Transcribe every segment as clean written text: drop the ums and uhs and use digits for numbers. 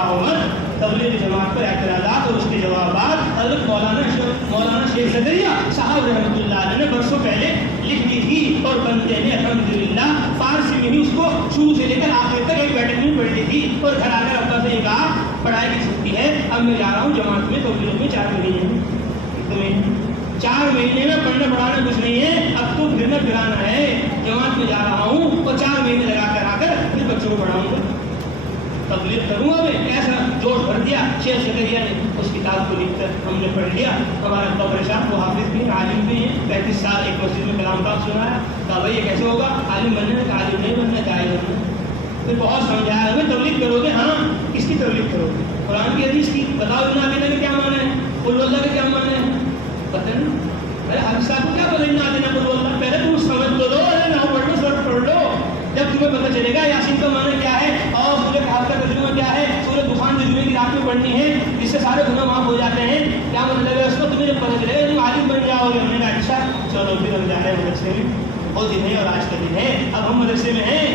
گھبراؤ مت. تبلیغ جماعت پر اعتراضات اور اس کے جوابات حضرت مولانا شیخ زکریا صاحب رحمۃ اللہ علیہ نے برسوں پہلے لکھ دی تھی اور بندے نے الحمدللہ فارسی میں ہی اس کو شروع سے لے کر آخر تک ایک بیٹھک میں پڑھ دی تھی اور گھر آ کر ابا سے یہ کہا پڑھائی کی سکتی ہے. اب میں جا رہا ہوں جماعت میں تبلیغ میں 4 مہینے 4 مہینے میں پڑھنا پڑھانا کچھ نہیں ہے. اب تو پھرنا پھرانا ہے. جماعت میں جا رہا ہوں اور 4 مہینے لگا کر آ کر پھر بچوں کو پڑھاؤں گا, تبلیغ کروں گا. میں ایسا جوش بھر دیا. شیخ زکریا نے اس کتاب کو لکھ کر ہم نے پڑھ لیا. ہمارا ابا پریشان, وہ حافظ بھی ہیں, عالم بھی ہیں, 35 سال ایک مسجد میں کلام پاک سنایا. کہا بھائی یہ کیسے ہوگا, عالم بننا ہے, عالم نہیں بننا, چاہے بننا. پھر بہت سمجھایا ہمیں, تبلیغ کرو گے, ہاں کس کی تبلیغ کرو گے, قرآن کی حدیث کی. بتاؤ ابن عدینہ کا کیا معنی ہے, قل اللہ کا کیا معنی ہے, پتہ نہیں. ارے حافظ صاحب کو کیا پتہ ابن عدینہ قل اللہ, پہلے تم سمجھ تو لو. ارے نہ پڑھ لو, سورت پڑھ لو, جب تمہیں پتہ چلے گا یاسین کا معنی کیا ہے اور سورہ کہف کا ترجمہ کیا ہے. سورہ دخان جو جمعے کی رات میں پڑھنی ہے, اس سے سارے گناہ معاف ہو جاتے ہیں. کیا مطلب ہے اس کو, تمہیں جب پتہ چلے گا تم عالم بن جاؤ گے. ہم نے کہا اچھا چلو پھر ہم جا رہے ہیں مدرسے میں. وہ دن ہے اور آج کا دن ہے, اب ہم مدرسے میں ہیں.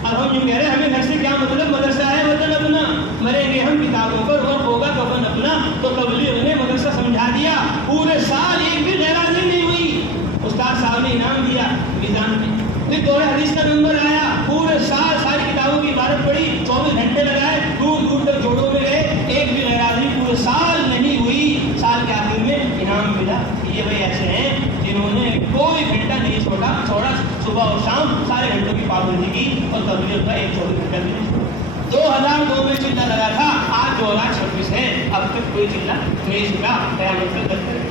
اب ہم یہ کہہ رہے ہیں ہمیں گھر سے کیا مطلب, مدرسہ ہے وطن اپنا, مریں گے ہم کتابوں پر اور ہوگا کفن اپنا. تو تبلیغ نے مدرسہ سمجھا دیا. پورے سال ایک بھی غیر حاضری نہیں ہوئی. استاد صاحب نے انعام دیا میزان میں. پھر دور حدیث کا نمبر آیا. پورے سال ساری کتابوں کی عبارت پڑھی, 24 گھنٹے لگائے, دور دور تک جوڑوں میں گئے, ایک بھی غیر حاضری پورے سال نہیں ہوئی. سال کے آخر میں انعام ملا. یہ بھائی ایسے ہیں جنہوں نے کوئی گھنٹہ نہیں چھوڑا, صبح اور شام سارے گھنٹوں کی پابندی کی اور تبلیغ کا 24 گھنٹہ بھی نہیں. 2002 میں چلہ لگا تھا, آج 2026 ہے, اب تک کوئی چلہ نہیں چھوٹا. قیامت تک کرے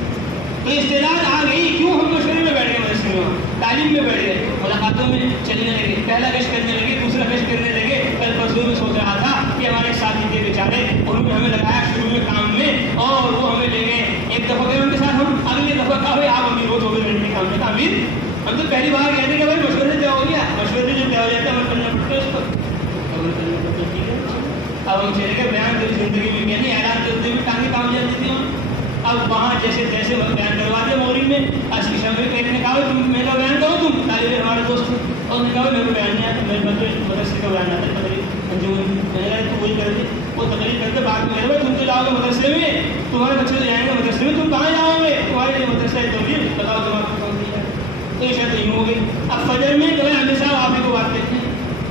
تو استعداد آ گئی. کیوں ہم مشورے میں بیٹھ گئے, مدرسے میں تعلیم میں بیٹھ گئے, ملاقاتوں میں چلنے لگے, پہلا گشت کرنے لگے, دوسرا گشت کرنے لگے. کل پرسوں میں سوچ رہا تھا کہ ہمارے ساتھی تھے بیچارے, انہوں نے ہمیں لگایا شروع میں کام میں اور وہ ہمیں لے گئے. ایک دفعہ گئے ان کے ساتھ, ہم اگلی دفعہ کہا بھائی آپ امیر ہو 24 گھنٹے کام میں. کہا امیر, ہم تو پہلی بار کہتے کہ بھائی مشورے سے طے ہو گیا, مشورے سے جو طے ہو جاتا ہے ہمیں کرنا پڑتا ہے اس کو. اب ہم چلے گئے بیان کری زندگی میں, یعنی اعلان کرتے ہوئے ٹانگیں کام جاتی تھی. اب وہاں جیسے تیسے بیان کروا دیا موری میں. شیشہ میں کہنے نے کہا تم میرا بیان کرو, تم طالب ہمارے دوست, اور نے کہا میرے کو بیان نہیں آتا, میرے مدرسے کا بیان آتا ہے, تقریر میں نے تو وہی کر دی. وہ تقریر کرتے بعد میں میرے تم تو جاؤ گے مدرسے میں, تمہارے بچے لے جائیں گے مدرسے میں, تم کہاں جاؤ گے, تمہارے لیے مدرسہ ہے تبلیغ, بتاؤ تمہارا کون سی ہے. تو یہ شاید یوں ہو گئی. اب فجر میں کہ ہمیں صاحب آپ ہی کو بات کہتے ہیں,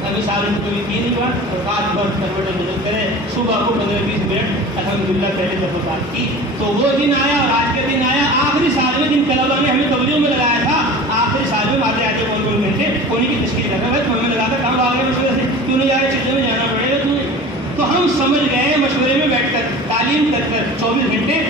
ابھی سال میں کبھی کی نہیں بات, اور رات بھر کنورٹر مدد کرے, صبح کو 15-20 منٹ الحمدللہ پہلے دفعہ بات کی. تو وہ دن آیا اور آج کے دن آیا. آخری سال میں جن طلبا نے ہمیں تبلیغ میں لگایا تھا, آخری سال میں آتے آتے 2 گھنٹے انہیں کی تشکیل کرنا. بھائی ہمیں لگا کر کام آ گئے مشورے سے, کیوں نہیں جا رہے, چیزوں میں جانا پڑے گا تمہیں. تو ہم سمجھ گئے مشورے میں بیٹھ کر, تعلیم کر کر 24 گھنٹے